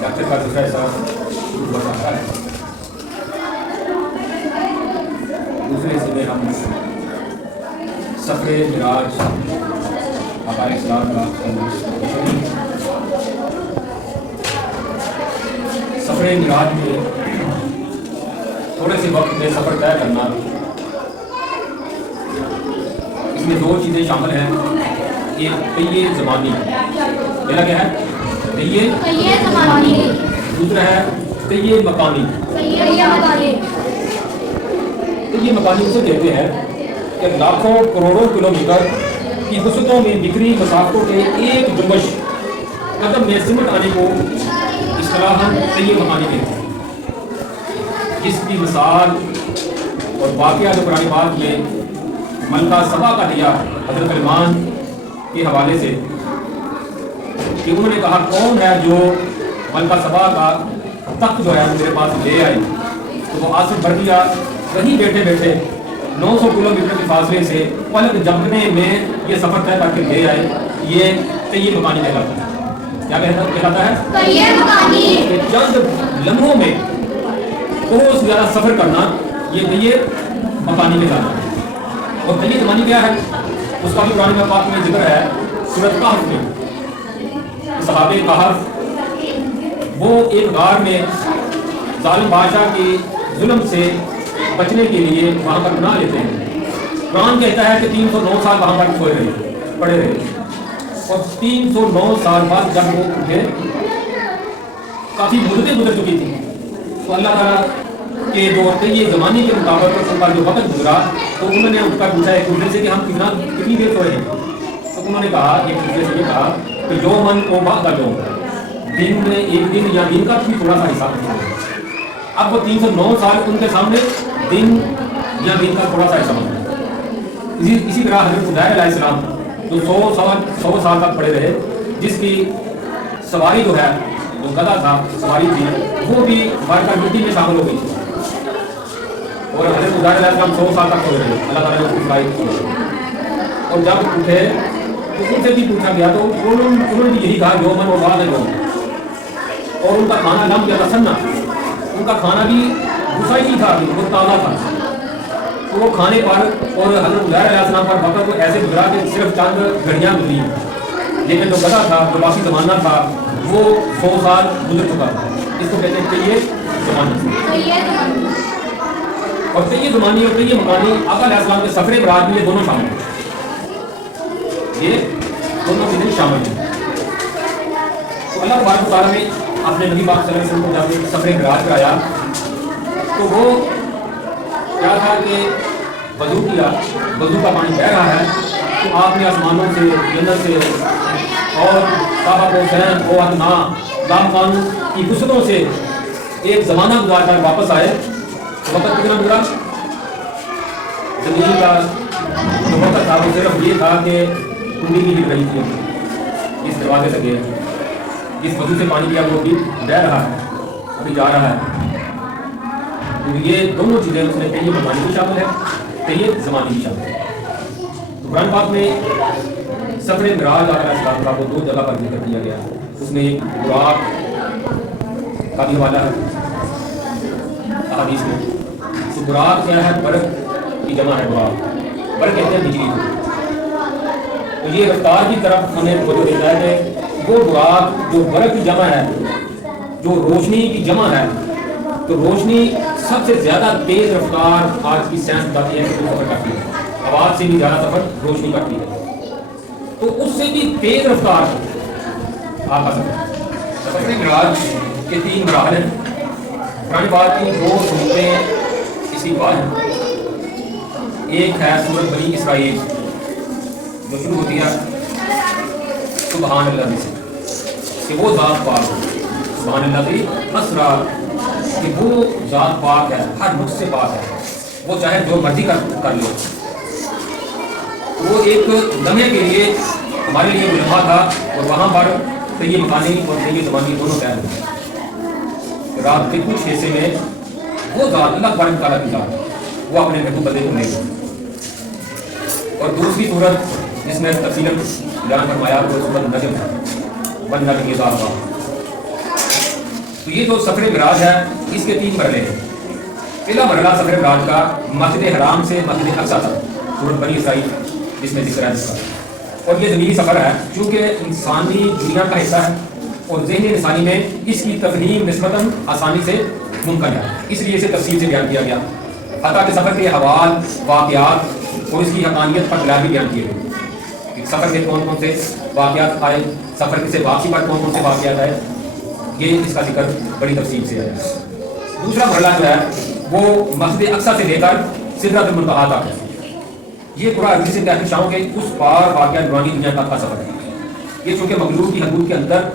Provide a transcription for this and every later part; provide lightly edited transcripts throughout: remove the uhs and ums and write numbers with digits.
Doctor کا دوسرا حصہ بڑھتا ہے. دوسرے حصے میں ہم سفر معراج آقا علیہ السلام کا سفر معراج میں تھوڑے سے وقت میں سفر طے کرنا. اس میں دو چیزیں شامل ہیں. ایک پہیے زمانی، پہلا کیا ہے؟ پہیے زمانی. دوسرا ہے پہیے مکانی. پہیے مکانی اسے کہتے ہیں کہ لاکھوں کروڑوں کلومیٹر کی وسعتوں میں بکھری مسافتوں کے ایک جنبش قدم میں سمٹ آنے کو اصطلاحاً پہیے مکانی کہتے ہیں. جس کی مثال اور واقعہ جو قرآن پاک میں ملکہ سبا کا دیا حضرت سلیمان کے حوالے سے کہ انہوں نے کہا کون ہے جو ملکہ سبا کا تخت جو ہے میرے پاس لے آئی، تو وہ آصف بھر دیا. وہیں بیٹھے بیٹھے 900 کلومیٹر کے فاصلے سے پلک جھپکنے میں یہ سفر طے کر کے لے آئے. یہ پہیے مکانی کہلاتا ہے. کیا کہلاتا ہے؟ پہیے مکانی. چند لمحوں میں بہت زیادہ سفر کرنا یہ پہیے مکانی کہلاتا ہے. اور پہیے زمانی کیا ہے؟ اس کا بھی قرآن پاک میں ذکر ہے سورۃ کہف میں. صحابہ کہف وہ ایک غار میں ظالم بادشاہ کے ظلم سے بچنے کے لیے وہاں پر بنا لیتے ہیں. قرآن کہتا ہے کہ 309 سال وہاں پر پڑے رہے اور 309 سال بعد جب وہ اٹھے کافی مدتیں گزر چکی تھی تو اللہ تعالیٰ کے جو پہیے زمانے کے مطابق ان کا جو وقت گزرا تو انہوں نے ان کا پوچھا ایک دوسرے سے کہ ہم کتنی دیر سوئے ہیں. تو انہوں نے کہا ایک دوسرے سے یہ کہا کہ جو من کو بعد کا جو دن میں ایک دن یا دن کا بھی تھوڑا سا حساب. اب وہ 309 سال ان کے سامنے دن یا دن کا تھوڑا سا حصہ بن گیا. اسی طرح حضرت خضیر علیہ السلام جو 100 سال تک پڑے رہے، جس کی سواری جو ہے جو گدھا تھا سواری تھی وہ بھی مار کر مٹی میں شامل ہو گئی تھی. اور حضرت خضیر علیہ السلام 100 سال تک پڑے رہے، اللہ تعالیٰ نے اس کی سواری کی. اور جب اٹھے تو ان سے بھی پوچھا گیا تو انہوں نے بھی یہی کہا جو من اور بعد ہے. اور ان کا کھانا لم کیا تھا سننا، ان کا کھانا بھی غصہ ہی تھا، وہ تازہ تھا. تو وہ کھانے پر اور حضرت خضیر علیہ السلام پر وقت کو ایسے گزرا کہ صرف چند گھڑیاں گزری. لیکن جو گدھا تھا جو باقی زمانہ تھا وہ 100 سال گزر چکا تھا. اس کو کہتے ہیں پہیے زمانی. اور پہیے زمانی اور پہیے مکانی آقا علیہ السلام کے سفر معراج میں یہ دونوں شامل ہیں. یہ دونوں چیزیں شامل ہیں. تو اللہ تبارک و تعالیٰ نے اپنے نبی پاک صلی اللہ علیہ وسلم کو جب سفر معراج کرایا تو وہ کیا تھا کہ وضو کیا، وضو کا پانی بہ رہا ہے تو آپ نے آسمانوں سے جنت سے اور صحابہ کو حسین و ادنا لامکان کی وسعتوں سے ایک زمانہ گزار کر واپس آئے. وقت کتنا گزرا؟ زندگی کا جو وقت تھا وہ صرف یہ تھا کہ کنڈی بھی ہل رہی تھی اس دروازے سے گئے، جس وضو سے پانی کیا وہ بھی بہ رہا ہے، ابھی جا رہا ہے. تو یہ دونوں چیزیں اس میں پہیے مکانی بھی شامل ہے، پہیے زمانی بھی شامل ہے. تو قرآن پاک میں سفر معراج علیہ السلام کا وہ دو جگہ پر ذکر کیا گیا. اس میں ایک براق کا بھی حوالہ ہے احادیث میں. تو براق کیا ہے؟ برق کی جمع ہے. برق کہتے ہیں بجلی کو. تو یہ رفتار کی طرف ہمیں توجہ دیتا ہے کہ وہ براق جو برق کی جمع ہے، جو روشنی کی جمع ہے، تو روشنی سب سے زیادہ تیز رفتار آج کی سائنس بتاتی ہے کہ وہ سفر کرتی ہے. آواز سے بھی زیادہ سفر روشنی کرتی ہے. تو اس سے بھی تیز رفتار آپ کا سفر معراج کے 3 مراحل ہیں. قرآن پاک کی 2 سورتیں اسی بات ہیں. ایک ہے سورۃ بنی اسرائیل جو شروع ہوتی ہے سبحان اللہ سے کہ وہ ذات پاک ہے. سبحان اللہ کی اسرا کہ وہ ذات پاک ہے، ہر نقص سے پاک ہے، وہ چاہے جو مرضی کر لے. وہ ایک لمحے کے لیے ہمارے لیے لمحہ تھا اور وہاں پر پہیے مکانی اور پہیے زمانی دونوں کہہ رہے ہیں. رات کے کچھ حصے میں وہ ذات اللہ تبارک و تعالیٰ کی ذات وہ اپنے محبوب بندے کو لے گئے. اور دوسری صورت جس میں تفصیل بیان فرمایا وہ صورت نجم ہے. والنجم اذا ہوا. تو یہ جو سفر معراج ہے اس کے 3 مرحلے ہیں. پہلا مرحلہ سفر معراج کا مسجد حرام سے مسجد اقصی تک سورۃ بنی اسرائیل جس میں ذکر ہے اس کا. اور یہ زمینی سفر ہے چونکہ انسانی دنیا کا حصہ ہے اور ذہن انسانی میں اس کی تفہیم نسبتاً آسانی سے ممکن ہے، اس لیے اسے تفصیل سے بیان کیا گیا. حتیٰ کہ سفر کے حوال، واقعات اور اس کی حقانیت پر دلائل بھی بیان کیے گئے. سفر کے کون کون سے واقعات آئے، سفر سے واپسی پر کون کون سے واقعات آئے، یہ اس کا ذکر بڑی تفصیل سے ہے. دوسرا مرحلہ جو ہے وہ مسجد اقصی سے لے کر سدرۃ المنتہا تک ہے. یہ قرآن حدیث سے کہکشاؤں کے اس پار واقعہ نورانی دنیا تک کا سفر ہے. یہ چونکہ مغلوب کی حدود کے اندر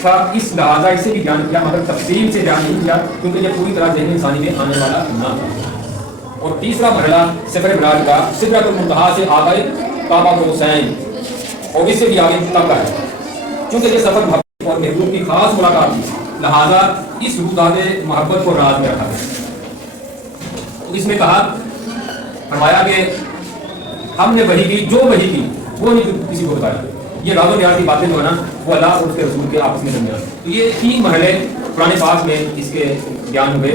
تھا اس لہٰذا اسے بھی بیان کیا مگر تفصیل سے بیان نہیں کیا کیونکہ یہ پوری طرح ذہن انسانی میں آنے والا نہ تھا. اور تیسرا مرحلہ سفر معراج کا سدرۃ المنتہا سے آگے کعبہ حسین اور اس سے بھی آگے تک کا ہے. چونکہ یہ سفر محبت اور محبوب کی خاص ملاقات تھی لہٰذا اس روح محبت کو راز میں رکھا گیا. اس میں کہا فرمایا کہ ہم نے وحی کی، جو وحی کی وہ نہیں کسی کو بتایا. یہ راز و نیاز کی باتیں جو ہے نا وہ اللہ اور اس کے رسول کے آپس میں درمیان. تو یہ 3 مرحلے قرآن پاک میں اس کے بیان ہوئے.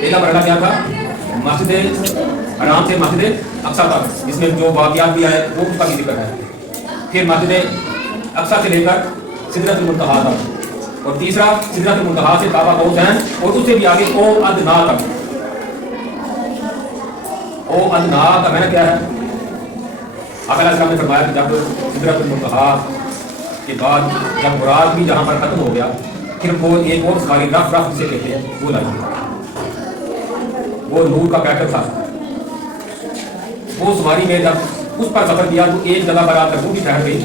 پہلا مرحلہ کیا تھا؟ مسجد حرام سے مسجد اقصی تک، اس میں جو واقعات بھی آئے وہ اس کا بھی ذکر ہے. پھر مسجد اقصی سے لے کر سدرۃ المنتہا تک، اور تیسرا سدرۃ المنتہا سے کعبہ حسین اور اس سے بھی آگے او ادنا تک. او ادنا کا معنی کیا ہے؟ آقا علیہ السلام نے فرمایا کہ جب سدرۃ المنتہا کے بعد جب مراد بھی جہاں پر ختم ہو گیا پھر وہ ایک اور سواری رف جسے کہتے ہیں وہ لائی. وہ نور کا پیکر تھا. وہ سواری میں جب اس پر سفر کیا تو ایک جگہ پر آ کر وہ بھی ٹھہر گئی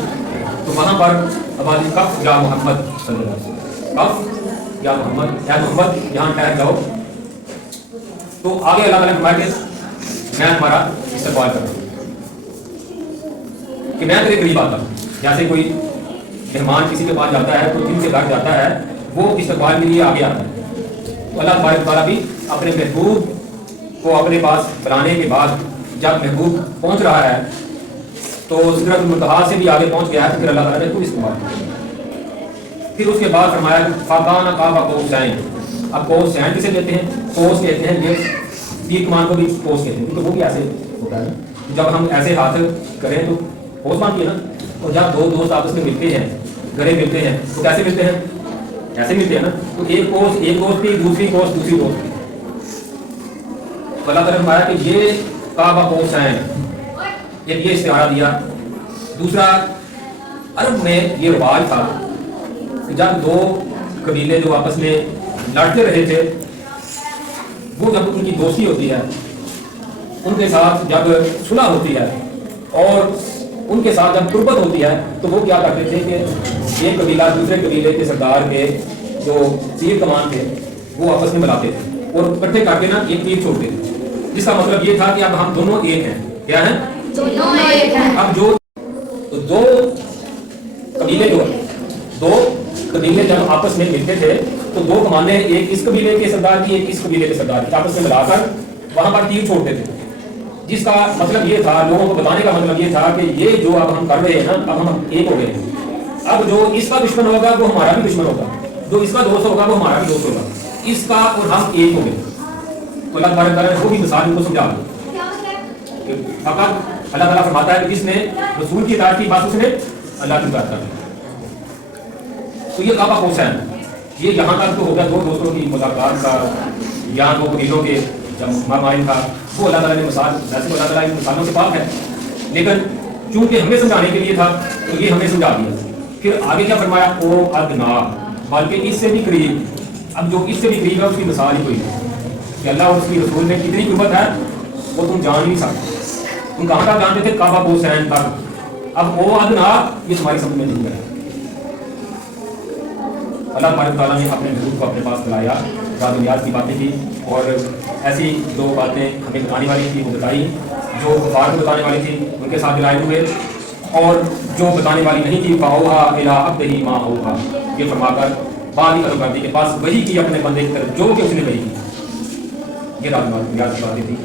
تو وہاں پر آواز کف یا محمد صلی اللہ علیہ وسلم، کف یا محمد، یا محمد یہاں ٹھہر جاؤ. تو آگے اللہ تعالیٰ نے فرمایا کہ میں تمہارا استقبال کر رہا ہوں، کہ میں تیرے قریب آتا ہوں. جیسے کوئی مہمان کسی کے پاس جاتا ہے تو جن سے گھر جاتا ہے وہ استقبال کے لیے آگے آتا ہے. تو اللہ تبارک تعالیٰ بھی اپنے محبوب کو اپنے پاس بلانے کے بعد جب محبوب پہنچ رہا ہے تو سدرۃ المنتہا سے بھی آگے پہنچ گیا ہے تو پھر اللہ تعالیٰ نے تو استقبال کیا. پھر اس کے بعد فرمایا فَكَانَ قَابَ قَوْسَيْنِ. اب قوسین کسے کہتے ہیں؟ قوس کہتے ہیں یہ تیر کمان کو بھی قوس کہتے ہیں کیونکہ وہ بھی ایسے ہوتا ہے. جب ہم ایسے ہاتھ کریں تو قوس باندھتی ہے نا. اور جب 2 دوست آپس میں ملتے ہیں، گلے ملتے ہیں تو کیسے ملتے ہیں؟ ایسے ملتے ہیں نا. تو ایک کوس کی، دوسری کوس دوسری کوس کی. تو اللہ تعالیٰ نے فرمایا کہ یہ کعبہ قوسین، یہ استعارہ دیا. دوسرا عرب میں یہ رواج تھا کہ جب 2 قبیلے جو آپس میں لڑتے رہے تھے وہ جب ان کی دوستی ہوتی ہے، ان کے ساتھ جب صلح ہوتی ہے اور ان کے ساتھ جب قربت ہوتی ہے تو وہ کیا کرتے تھے کہ ایک قبیلہ دوسرے قبیلے کے سردار کے جو تیر کمان تھے وہ آپس میں ملاتے تھے اور اکٹھے کر کے نا ایک تیر چھوڑتے تھے، جس کا مطلب یہ تھا کہ اب ہم دونوں ایک ہیں. کیا ہیں؟ دونوں ایک ہیں. اب جو 2 قبیلے جو ہیں، 2 قبیلے جب آپس میں ملتے تھے تو 2 کمانیں ایک اس قبیلے کے سردار کی ایک اس قبیلے کے سردار کی آپس میں ملا کر وہاں پر تیر چھوڑتے تھے، جس کا مطلب یہ تھا، لوگوں کو بتانے کا مطلب یہ تھا کہ یہ جو اب ہم کر رہے ہیں نا اب ہم ایک ہو گئے ہیں. اب جو اس کا دشمن ہوگا وہ ہمارا بھی دشمن ہوگا، جو اس کا دوست ہوگا وہ ہمارا بھی دوست ہوگا، اس کا اور ہم ایک ہو گئے. تو اللہ تبارک تعالیٰ نے وہ بھی مثال ان کو سمجھا دی. فقط اللہ تعالیٰ فرماتا ہے کہ جس نے رسول کی اطاعت کی بات اس نے اللہ کی اطاعت کر دی. تو یہ کعبہ قوسین یہ یہاں تک تو ہو گیا 2 دوستوں کی ملاقات کا، یہاں 2 قبیلوں کے جب مابین تھا وہ اللہ تعالیٰ نے مثال، ویسے اللہ تعالیٰ ان مثالوں سے پاک ہے لیکن چونکہ ہمیں سمجھانے کے لیے تھا تو یہ ہمیں سمجھا دیا. پھر آگے کیا فرمایا؟ او ادنا، بلکہ اس سے بھی قریب. اب جو اس سے بھی قریب ہے اس کی مثال ہی کوئی نہیں کہ اللہ اور اس کی رسول میں کتنی قربت ہے وہ تم جان نہیں سکتے. تم کہاں تک جانتے تھے؟ کعبہ قوسین تک. اب او ادنا یہ تمہاری سمجھ میں نہیں ہے. اللہ تبارک تعالیٰ نے اپنے محبوب کو اپنے پاس بلایا، راز و نیاز کی باتیں کی اور ایسی 2 باتیں ہمیں بتانے والی تھی وہ بتائی، جو کفار کو بتانے والی تھی ان کے ساتھ دلائل ہوئے، اور جو بتانے والی نہیں تھی فَأَوْحَىٰ إِلَىٰ عَبْدِهِ مَا أَوْحَىٰ، یہ فرما کر بعد ہی ختم کر دی کہ پاس وہی کی اپنے بندے کی طرف جو کہ اس نے وہی کی. یہ راز و نیاز کی باتیں تھی.